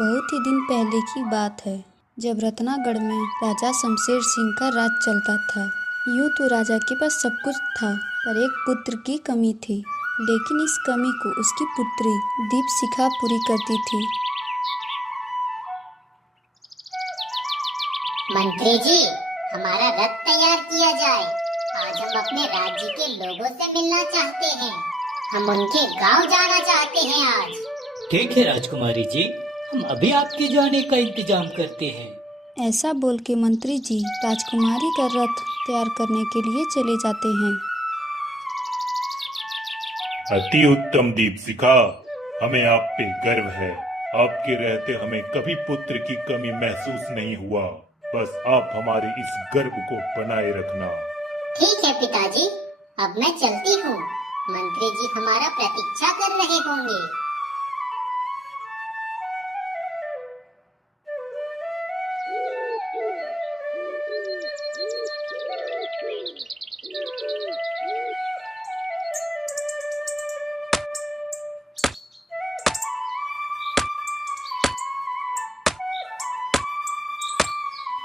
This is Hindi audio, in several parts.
बहुत ही दिन पहले की बात है, जब रत्नागढ़ में राजा शमशेर सिंह का राज चलता था। यूँ तो राजा के पास सब कुछ था, पर एक पुत्र की कमी थी। लेकिन इस कमी को उसकी पुत्री दीपशिखा पूरी करती थी। मंत्री जी, हमारा रथ तैयार किया जाए। आज हम अपने राज्य के लोगों से मिलना चाहते हैं। हम उनके गांव जाना चाहते हैं आज। ठीक है राजकुमारी जी, हम अभी आपके जाने का इंतजाम करते हैं। ऐसा बोल के मंत्री जी राजकुमारी का रथ तैयार करने के लिए चले जाते हैं। अति उत्तम दीपशिखा, हमें आप पे गर्व है। आपके रहते हमें कभी पुत्र की कमी महसूस नहीं हुआ। बस आप हमारे इस गर्व को बनाए रखना। ठीक है पिताजी, अब मैं चलती हूँ। मंत्री जी हमारा प्रतीक्षा कर रहे होंगे।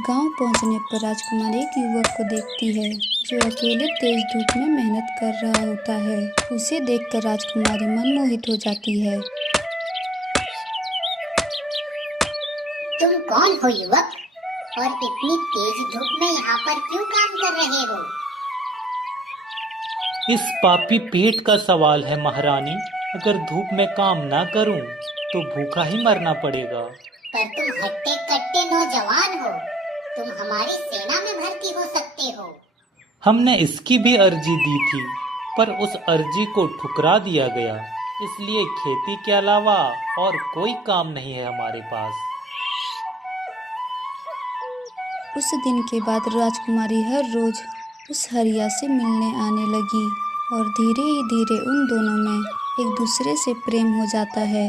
गांव पहुंचने पर राजकुमारी एक युवक को देखती है जो अकेले तेज धूप में मेहनत कर रहा होता है। उसे देखकर राजकुमारी मनमोहित हो जाती है। तुम कौन हो युवक, और इतनी तेज धूप में यहाँ पर क्यों काम कर रहे हो? इस पापी पेट का सवाल है महारानी। अगर धूप में काम ना करूं तो भूखा ही मरना पड़ेगा। पर तुम हट्टे कट्टे नौजवान हो, तुम हमारी सेना में भर्ती हो सकते हो। हमने इसकी भी अर्जी दी थी, पर उस अर्जी को ठुकरा दिया गया। इसलिए खेती के अलावा और कोई काम नहीं है हमारे पास। उस दिन के बाद राजकुमारी हर रोज उस हरिया से मिलने आने लगी और धीरे ही धीरे उन दोनों में एक दूसरे से प्रेम हो जाता है।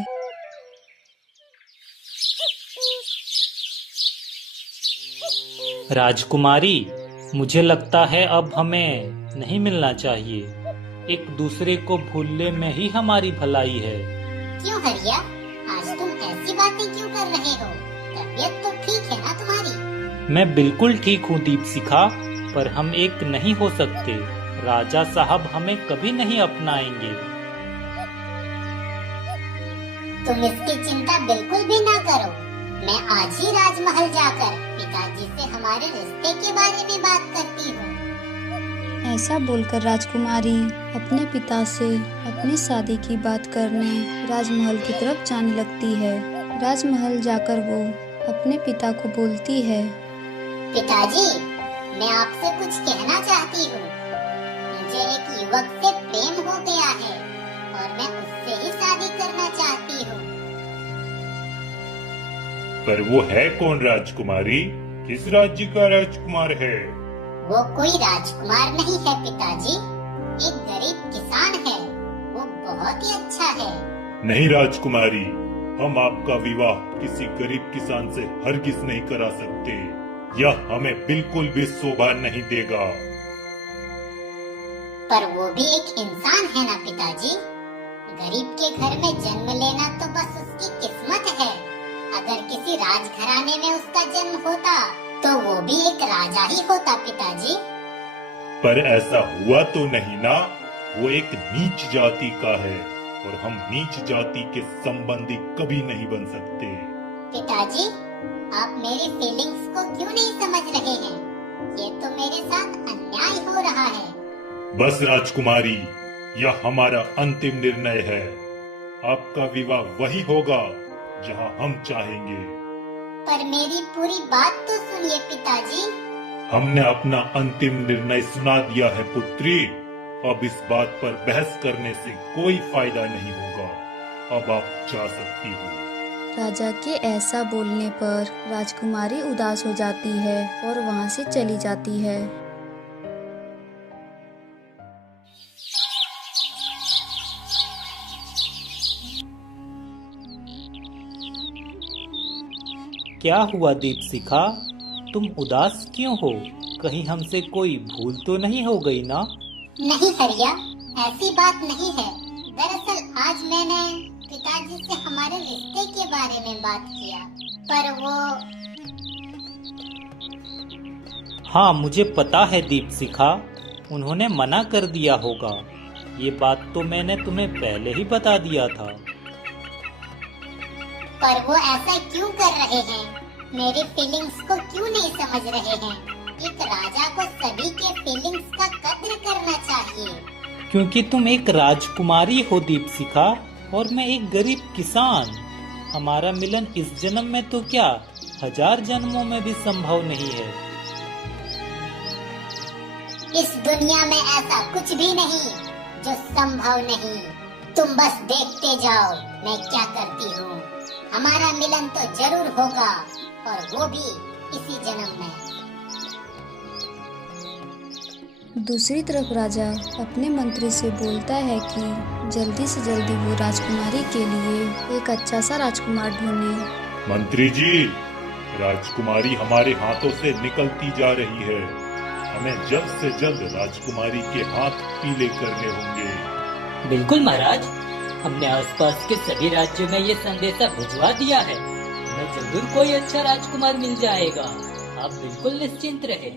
राजकुमारी, मुझे लगता है अब हमें नहीं मिलना चाहिए। एक दूसरे को भूलने में ही हमारी भलाई है। क्यों हरिया, आज तुम ऐसी बातें क्यों कर रहे हो? तबीयत तो ठीक है ना तुम्हारी? मैं बिल्कुल ठीक हूँ दीपशिखा, पर हम एक नहीं हो सकते। राजा साहब हमें कभी नहीं अपनाएंगे। तुम इसकी चिंता बिल्कुल भी ना करो। मैं आज ही राजमहल जाकर पिताजी से हमारे रिश्ते के बारे में बात करती हूँ। ऐसा बोलकर राजकुमारी अपने पिता से अपनी शादी की बात करने राजमहल की तरफ जाने लगती है। राजमहल जाकर वो अपने पिता को बोलती है, पिताजी, मैं आपसे कुछ कहना चाहती हूँ। मुझे एक युवक से प्रेम हो गया है और मैं उससे ही शादी करना चाहती हूँ। पर वो है कौन राजकुमारी? किस राज्य का राजकुमार है? वो कोई राजकुमार नहीं है पिताजी, एक गरीब किसान है। वो बहुत ही अच्छा है। नहीं राजकुमारी, हम आपका विवाह किसी गरीब किसान से हरगिज नहीं करा सकते। यह हमें बिल्कुल भी शोभा नहीं देगा। पर वो भी एक इंसान है ना पिताजी। गरीब के घर में जन्म लेना तो बस उसकी किस्मत है। अगर किसी राजघराने में उसका जन्म होता तो वो भी एक राजा ही होता पिताजी। पर ऐसा हुआ तो नहीं ना। वो एक नीच जाति का है और हम नीच जाति के संबंधी कभी नहीं बन सकते। पिताजी, आप मेरी फीलिंग्स को क्यों नहीं समझ रहे हैं? ये तो मेरे साथ अन्याय हो रहा है। बस राजकुमारी, यह हमारा अंतिम निर्णय है। आपका विवाह वही होगा जहां हम चाहेंगे। पर मेरी पूरी बात तो सुनिए पिताजी। हमने अपना अंतिम निर्णय सुना दिया है पुत्री। अब इस बात पर बहस करने से कोई फायदा नहीं होगा। अब आप जा सकती हो। राजा के ऐसा बोलने पर राजकुमारी उदास हो जाती है और वहां से चली जाती है। क्या हुआ दीपशिखा, तुम उदास क्यों हो? कहीं हमसे कोई भूल तो नहीं हो गई ना? नहीं हरिया, ऐसी बात नहीं है। दरअसल आज मैंने पिताजी पिताजी से हमारे रिश्ते के बारे में बात किया, पर वो हाँ, मुझे पता है दीपशिखा, उन्होंने मना कर दिया होगा। ये बात तो मैंने तुम्हें पहले ही बता दिया था। पर वो ऐसा क्यों कर रहे हैं? मेरी फीलिंग्स को क्यों नहीं समझ रहे हैं? एक राजा को सभी के फीलिंग्स का कद्र करना चाहिए। क्योंकि तुम एक राजकुमारी हो दीपशिखा, और मैं एक गरीब किसान। हमारा मिलन इस जन्म में तो क्या, 1000 जन्मों में भी संभव नहीं है। इस दुनिया में ऐसा कुछ भी नहीं जो संभव नहीं। तुम बस देखते जाओ मैं क्या करती हूँ। हमारा मिलन तो जरूर होगा, और वो भी इसी जन्म में। दूसरी तरफ राजा अपने मंत्री से बोलता है कि जल्दी से जल्दी वो राजकुमारी के लिए एक अच्छा सा राजकुमार ढूंढे। मंत्री जी, राजकुमारी हमारे हाथों से निकलती जा रही है। हमें जल्द से जल्द राजकुमारी के हाथ पीले करने होंगे। बिल्कुल महाराज, हमने आसपास के सभी राज्यों में ये संदेशा भिजवा दिया है। हमें जरूर कोई अच्छा राजकुमार मिल जाएगा, आप बिल्कुल निश्चिंत रहे।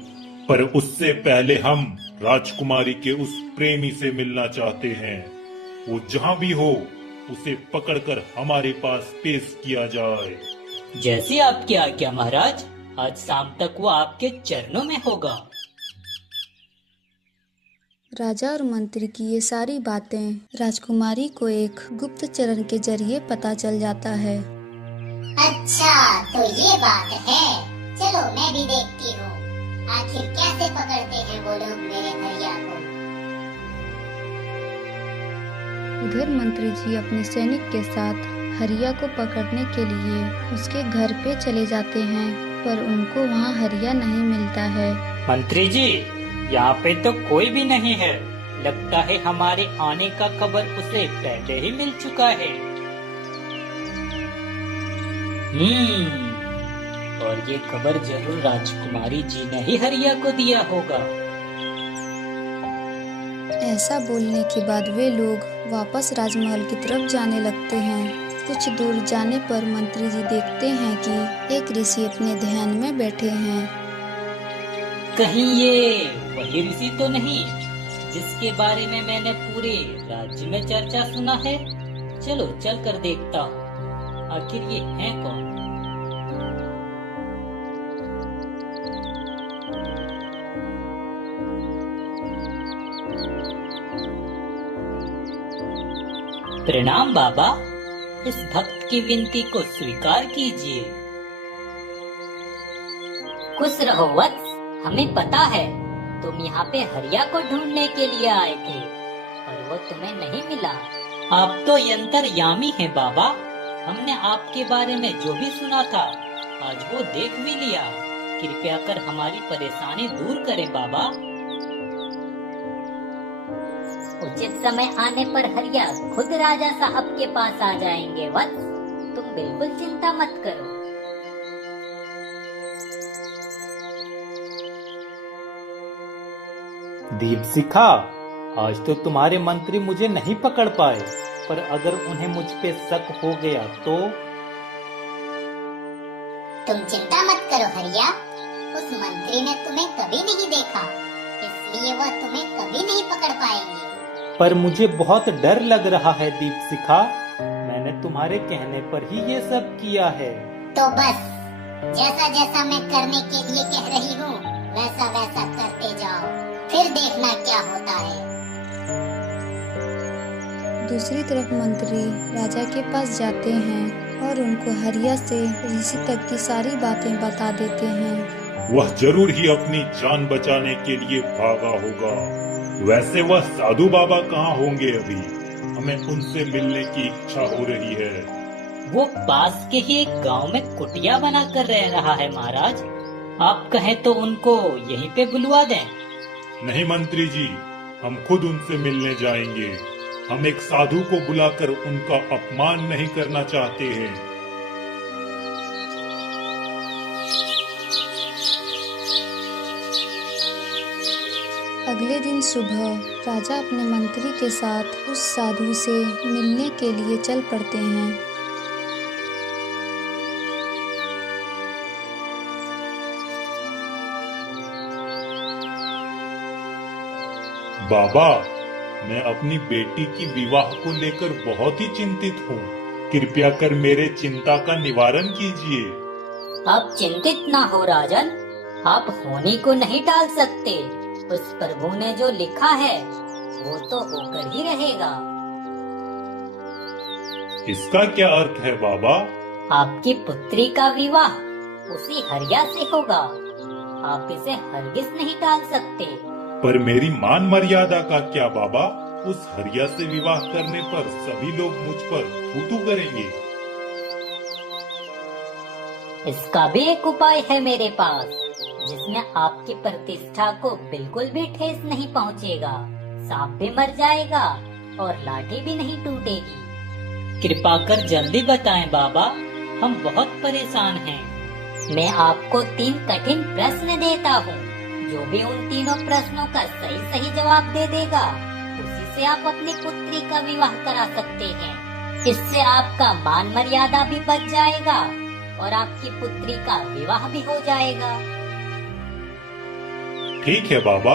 पर उससे पहले हम राजकुमारी के उस प्रेमी से मिलना चाहते हैं। वो जहाँ भी हो, उसे पकड़कर हमारे पास पेश किया जाए। जैसी आपकी आज्ञा महाराज, आज शाम तक वो आपके चरणों में होगा। राजा और मंत्री की ये सारी बातें राजकुमारी को एक गुप्तचरण के जरिए पता चल जाता है। अच्छा, तो ये बात है। चलो मैं भी देखती हूँ आखिर कैसे पकड़ते हैं वो लोग मेरे हरिया को। उधर मंत्री जी अपने सैनिक के साथ हरिया को पकड़ने के लिए उसके घर पे चले जाते हैं, पर उनको वहाँ हरिया नहीं मिलता है। मंत्री जी, यहाँ पे तो कोई भी नहीं है। लगता है हमारे आने का खबर उसे पहले ही मिल चुका है। और ये खबर जरूर राजकुमारी जी ने ही हरिया को दिया होगा। ऐसा बोलने के बाद वे लोग वापस राजमहल की तरफ जाने लगते हैं। कुछ दूर जाने पर मंत्री जी देखते हैं कि एक ऋषि अपने ध्यान में बैठे हैं। कहीं ये वही ऋषि तो नहीं जिसके बारे में मैंने पूरे राज्य में चर्चा सुना है? चलो चल कर देखता हूँ आखिर ये है कौन। प्रणाम बाबा, इस भक्त की विनती को स्वीकार कीजिए। खुश रहो वत्स, हमें पता है तुम यहाँ पे हरिया को ढूंढने के लिए आए थे, पर वो तुम्हें नहीं मिला। आप तो यंत्रयामी हैं बाबा। हमने आपके बारे में जो भी सुना था आज वो देख भी लिया। कृपया कर हमारी परेशानी दूर करें बाबा। उचित समय आने पर हरिया खुद राजा साहब के पास आ जाएंगे वत्स, तुम बिल्कुल चिंता मत करो। दीपशिखा, आज तो तुम्हारे मंत्री मुझे नहीं पकड़ पाए, पर अगर उन्हें मुझ पे शक हो गया तो? तुम चिंता मत करो हरिया, उस मंत्री ने तुम्हें कभी नहीं देखा, इसलिए वह तुम्हें कभी नहीं पकड़ पाएंगे। पर मुझे बहुत डर लग रहा है दीपशिखा, मैंने तुम्हारे कहने पर ही ये सब किया है। तो बस जैसा जैसा मैं करने के लिए कह रही हूँ वैसा वैसा करते जाओ, फिर देखना क्या होता है। दूसरी तरफ मंत्री राजा के पास जाते हैं और उनको हरिया से ऋषि तक की सारी बातें बता देते हैं। वह जरूर ही अपनी जान बचाने के लिए भागा होगा। वैसे वह साधु बाबा कहाँ होंगे अभी? हमें उनसे मिलने की इच्छा हो रही है। वो पास के ही एक गांव में कुटिया बना कर रह रहा है महाराज। आप कहें तो उनको यहीं पे बुलवा दें। नहीं मंत्री जी, हम खुद उनसे मिलने जाएंगे। हम एक साधु को बुलाकर उनका अपमान नहीं करना चाहते हैं। अगले दिन सुबह राजा अपने मंत्री के साथ उस साधु से मिलने के लिए चल पड़ते हैं। बाबा, मैं अपनी बेटी की विवाह को लेकर बहुत ही चिंतित हूँ। कृपया कर मेरे चिंता का निवारण कीजिए। आप चिंतित ना हो राजन, आप होने को नहीं टाल सकते। उस प्रभु ने जो लिखा है वो तो होकर ही रहेगा। इसका क्या अर्थ है बाबा? आपकी पुत्री का विवाह उसी हरिया से होगा। आप इसे हरगिज नहीं टाल सकते। पर मेरी मान मर्यादा का क्या बाबा? उस हरिया से विवाह करने पर सभी लोग मुझ पर थू-थू करेंगे। इसका भी एक उपाय है मेरे पास, जिसमें आपकी प्रतिष्ठा को बिल्कुल भी ठेस नहीं पहुंचेगा। सांप भी मर जाएगा और लाठी भी नहीं टूटेगी। कृपा कर जल्दी बताएं बाबा, हम बहुत परेशान हैं। मैं आपको 3 कठिन प्रश्न देता हूँ। जो भी उन तीनों प्रश्नों का सही सही जवाब दे देगा, उसी से आप अपनी पुत्री का विवाह करा सकते हैं। इससे आपका मान मर्यादा भी बच जाएगा और आपकी पुत्री का विवाह भी हो जाएगा। ठीक है बाबा,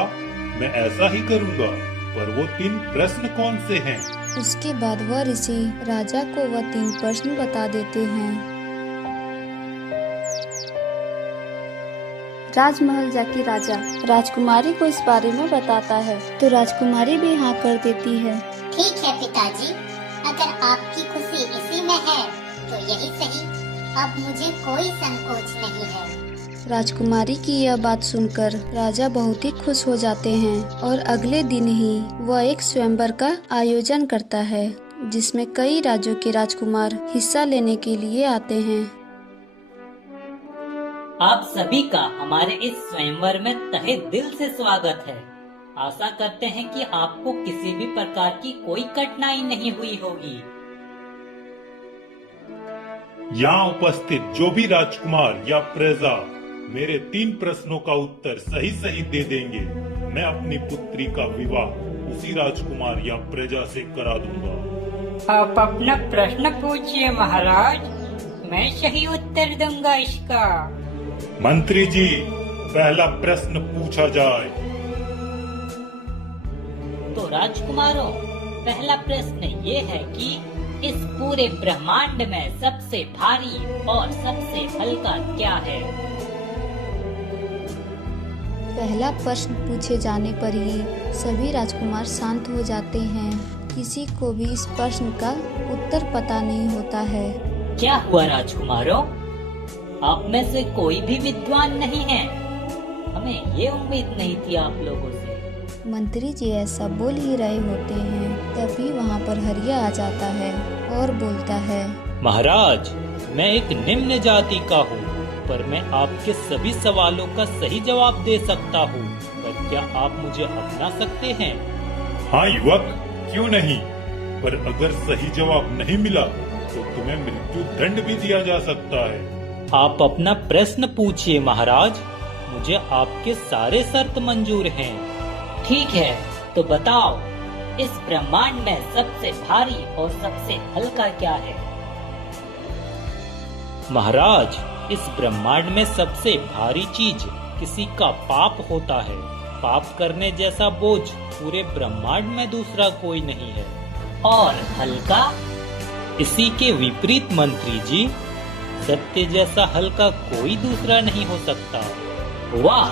मैं ऐसा ही करूँगा। पर वो 3 प्रश्न कौन से हैं? उसके बाद वह ऋषि राजा को वह 3 प्रश्न बता देते हैं। राजमहल जाके राजा राजकुमारी को इस बारे में बताता है, तो राजकुमारी भी हाँ कर देती है। ठीक है पिताजी, अगर आपकी खुशी इसी में है तो यही सही। अब मुझे कोई संकोच नहीं है। राजकुमारी की यह बात सुनकर राजा बहुत ही खुश हो जाते हैं और अगले दिन ही वह एक स्वयंवर का आयोजन करता है, जिसमें कई राज्यों के राजकुमार हिस्सा लेने के लिए आते हैं। आप सभी का हमारे इस स्वयंवर में तहे दिल से स्वागत है। आशा करते हैं कि आपको किसी भी प्रकार की कोई कठिनाई नहीं हुई होगी। यहाँ उपस्थित जो भी राजकुमार या प्रजा मेरे 3 प्रश्नों का उत्तर सही सही दे देंगे, मैं अपनी पुत्री का विवाह उसी राजकुमार या प्रजा से करा दूंगा। आप अपना प्रश्न पूछिए महाराज, मैं सही उत्तर दूंगा इसका। मंत्री जी, पहला प्रश्न पूछा जाए। तो राजकुमारों, पहला प्रश्न ये है कि इस पूरे ब्रह्मांड में सबसे भारी और सबसे हल्का क्या है? पहला प्रश्न पूछे जाने पर ही सभी राजकुमार शांत हो जाते हैं। किसी को भी इस प्रश्न का उत्तर पता नहीं होता है। क्या हुआ राजकुमारों? आप में से कोई भी विद्वान नहीं है? हमें ये उम्मीद नहीं थी आप लोगों से। मंत्री जी ऐसा बोल ही रहे होते हैं, तभी वहाँ पर हरिया आ जाता है और बोलता है, महाराज, मैं एक निम्न जाति का हूँ, पर मैं आपके सभी सवालों का सही जवाब दे सकता हूँ। पर क्या आप मुझे अपना सकते हैं? हाँ युवक, क्यों नहीं। पर अगर सही जवाब नहीं मिला तो तुम्हें मृत्यु दंड भी दिया जा सकता है। आप अपना प्रश्न पूछिए महाराज, मुझे आपके सारे शर्त मंजूर हैं। ठीक है, तो बताओ, इस ब्रह्मांड में सबसे भारी और सबसे हल्का क्या है? महाराज, इस ब्रह्मांड में सबसे भारी चीज किसी का पाप होता है। पाप करने जैसा बोझ पूरे ब्रह्मांड में दूसरा कोई नहीं है। और हल्का? इसी के विपरीत मंत्री जी, सत्य जैसा हल्का कोई दूसरा नहीं हो सकता। वाह,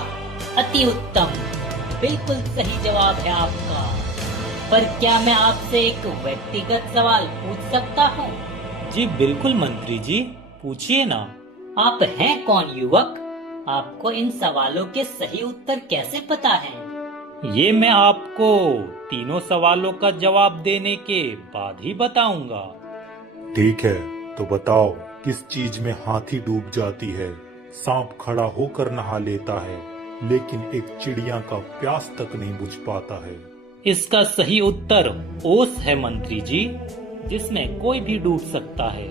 अति उत्तम, बिल्कुल सही जवाब है आपका। पर क्या मैं आपसे एक व्यक्तिगत सवाल पूछ सकता हूँ? जी बिल्कुल मंत्री जी, पूछिए ना। आप हैं कौन युवक? आपको इन सवालों के सही उत्तर कैसे पता है? ये मैं आपको तीनों सवालों का जवाब देने के बाद ही बताऊंगा। ठीक है, तो बताओ, किस चीज में हाथी डूब जाती है, सांप खड़ा होकर नहा लेता है, लेकिन एक चिड़िया का प्यास तक नहीं बुझ पाता है? इसका सही उत्तर ओस है मंत्री जी, जिसमें कोई भी डूब सकता है।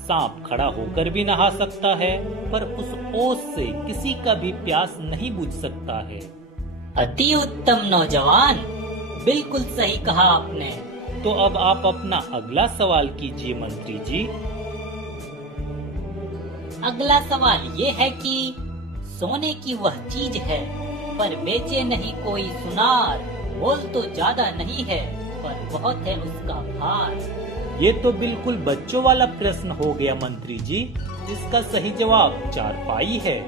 सांप खड़ा होकर भी नहा सकता है, पर उस ओस से किसी का भी प्यास नहीं बुझ सकता है। अति उत्तम नौजवान, बिल्कुल सही कहा आपने। तो अब आप अपना अगला सवाल कीजिए मंत्री जी। अगला सवाल ये है कि सोने की वह चीज है पर बेचे नहीं कोई सुनार, मोल तो ज्यादा नहीं है पर बहुत है उसका भार। ये तो बिल्कुल बच्चों वाला प्रश्न हो गया मंत्री जी। इसका सही जवाब चारपाई है।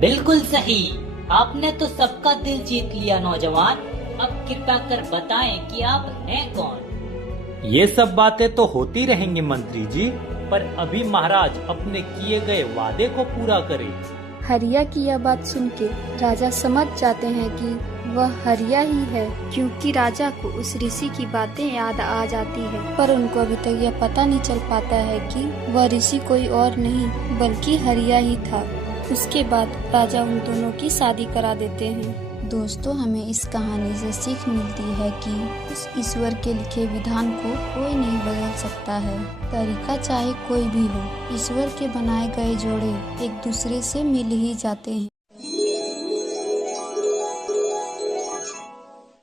बिल्कुल सही, आपने तो सबका दिल जीत लिया नौजवान। अब कृपया कर बताएं कि आप हैं कौन। ये सब बातें तो होती रहेंगी मंत्री जी, पर अभी महाराज अपने किए गए वादे को पूरा करें। हरिया की यह बात सुन के राजा समझ जाते हैं कि वह हरिया ही है, क्योंकि राजा को उस ऋषि की बातें याद आ जाती है। पर उनको अभी तक यह पता नहीं चल पाता है कि वह ऋषि कोई और नहीं बल्कि हरिया ही था। उसके बाद राजा उन दोनों की शादी करा देते हैं। दोस्तों, हमें इस कहानी से सीख मिलती है कि उस ईश्वर के लिखे विधान को कोई नहीं बदल सकता है। तरीका चाहे कोई भी हो, ईश्वर के बनाए गए जोड़े एक दूसरे से मिल ही जाते हैं।